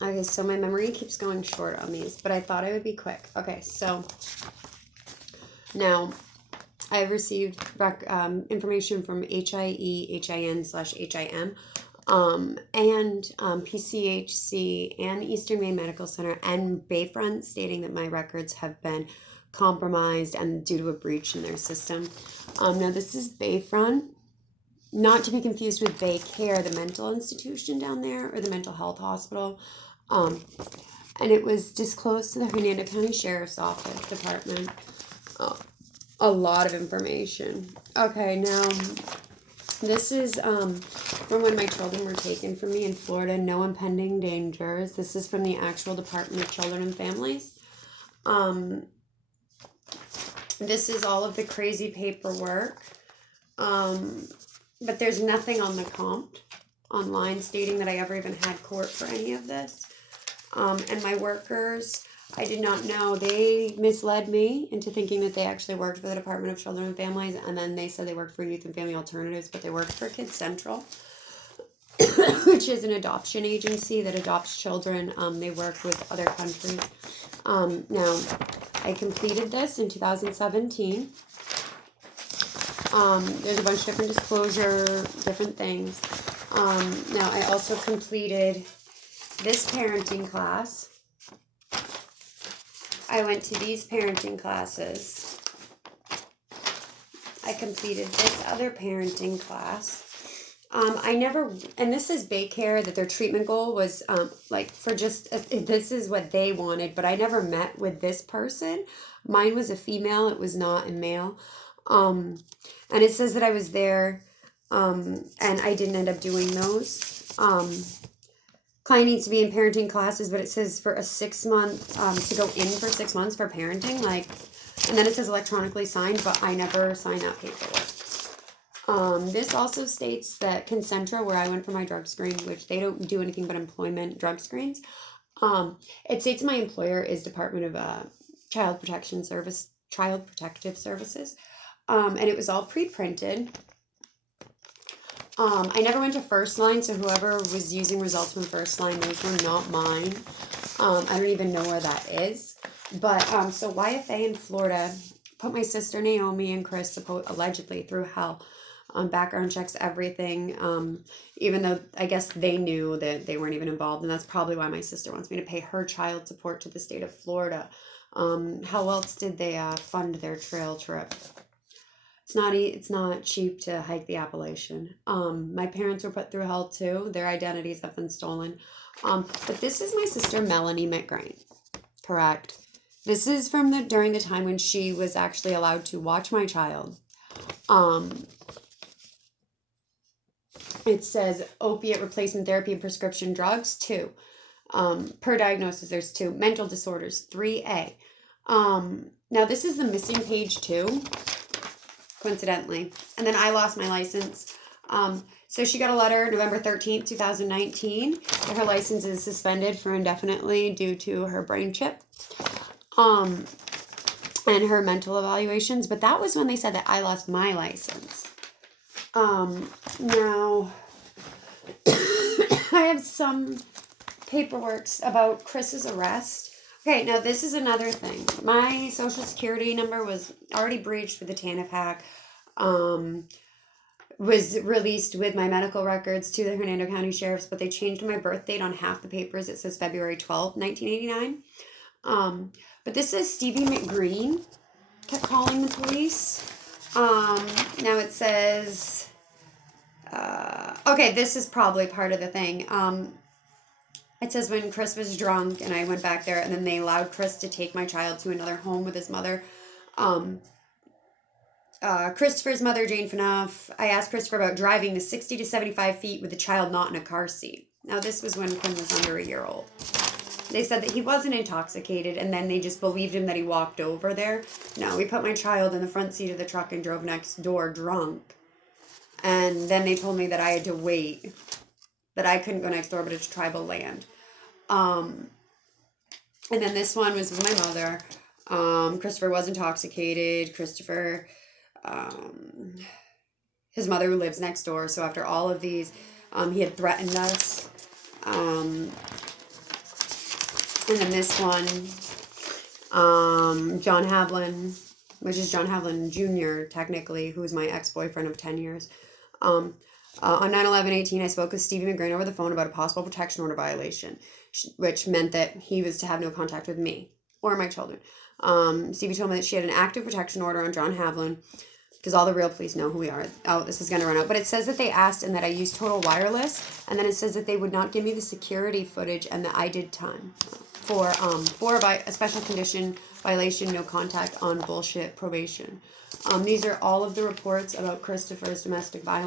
Okay, so my memory keeps going short on these, but I thought I would be quick. Okay, so now I've received information from HIE/HIM, and PCHC and Eastern Maine Medical Center and Bayfront stating that my records have been compromised and due to a breach in their system. Now this is Bayfront, not to be confused with Baycare, the mental institution down there, or the mental health hospital. Um, and it was disclosed to the Hernando County Sheriff's Office Department. A lot of information. Okay, now this is from when my children were taken from me in Florida. No impending dangers. This is from the actual Department of Children and Families. This is all of the crazy paperwork. But there's nothing on the comp online stating that I ever even had court for any of this. And my workers, I did not know. They misled me into thinking that they actually worked for the Department of Children and Families, and then they said they worked for Youth and Family Alternatives, but they worked for Kids Central, which is an adoption agency that adopts children. They work with other countries. Now, I completed this in 2017. There's a bunch of different disclosure, different things. Now, I also completed this parenting class. I went to these parenting classes. I completed this other parenting class. I never, and this is Baycare, that their treatment goal was like for just, this is what they wanted, but I never met with this person. Mine was a female, it was not a male. And it says that I was there, and I didn't end up doing those. Client needs to be in parenting classes, but it says for a 6 month, to go in for 6 months for parenting, like, and then it says electronically signed, but I never signed that paperwork. This also states that Concentra, where I went for my drug screen, which they don't do anything but employment drug screens, it states my employer is Department of Child Protective Services, and it was all pre-printed. I never went to First Line, so whoever was using results from First Line, those were not mine. I don't even know where that is. But, so YFA in Florida put my sister Naomi and Chris allegedly through hell. Background checks, everything, even though I guess they knew that they weren't even involved, and that's probably why my sister wants me to pay her child support to the state of Florida. How else did they fund their trail trip? It's not cheap to hike the Appalachian. My parents were put through hell too. Their identities have been stolen. But this is my sister Melanie McGrain, correct? This is from during the time when she was actually allowed to watch my child. It says opiate replacement therapy and prescription drugs, 2. Per diagnosis, there's 2. Mental disorders, 3A. Now this is the missing page 2, coincidentally. And then I lost my license. So she got a letter November 13th, 2019, that her license is suspended for indefinitely due to her brain chip. And her mental evaluations. But that was when they said that I lost my license. Now, I have some paperwork about Chris's arrest. Okay, now this is another thing. My social security number was already breached with the TANF hack. Was released with my medical records to the Hernando County Sheriff's, but they changed my birth date on half the papers. It says February 12th, 1989. But this says Stevie McGreen kept calling the police. Now it says, okay, this is probably part of the thing. It says when Chris was drunk and I went back there, and then they allowed Chris to take my child to another home with his mother. Christopher's mother, Jane Fanoff, I asked Christopher about driving the 60 to 75 feet with the child not in a car seat. Now this was when Quinn was under a year old. They said that he wasn't intoxicated, and then they just believed him that he walked over there. No, we put my child in the front seat of the truck and drove next door drunk. And then they told me that I had to wait, that I couldn't go next door, but it's tribal land. And then this one was with my mother. Christopher was intoxicated. Christopher, his mother lives next door. So after all of these, he had threatened us. And then this one, John Havlin, which is John Havlin Jr., technically, who was my ex-boyfriend of 10 years. On 9/11/18, I spoke with Stevie McGrain over the phone about a possible protection order violation, which meant that he was to have no contact with me or my children. Stevie told me that she had an active protection order on John Havlin, because all the real police know who we are. Oh, this is going to run out. But it says that they asked and that I used Total Wireless, and then it says that they would not give me the security footage and that I did time for a special condition violation, no contact on bullshit probation. These are all of the reports about Christopher's domestic violence.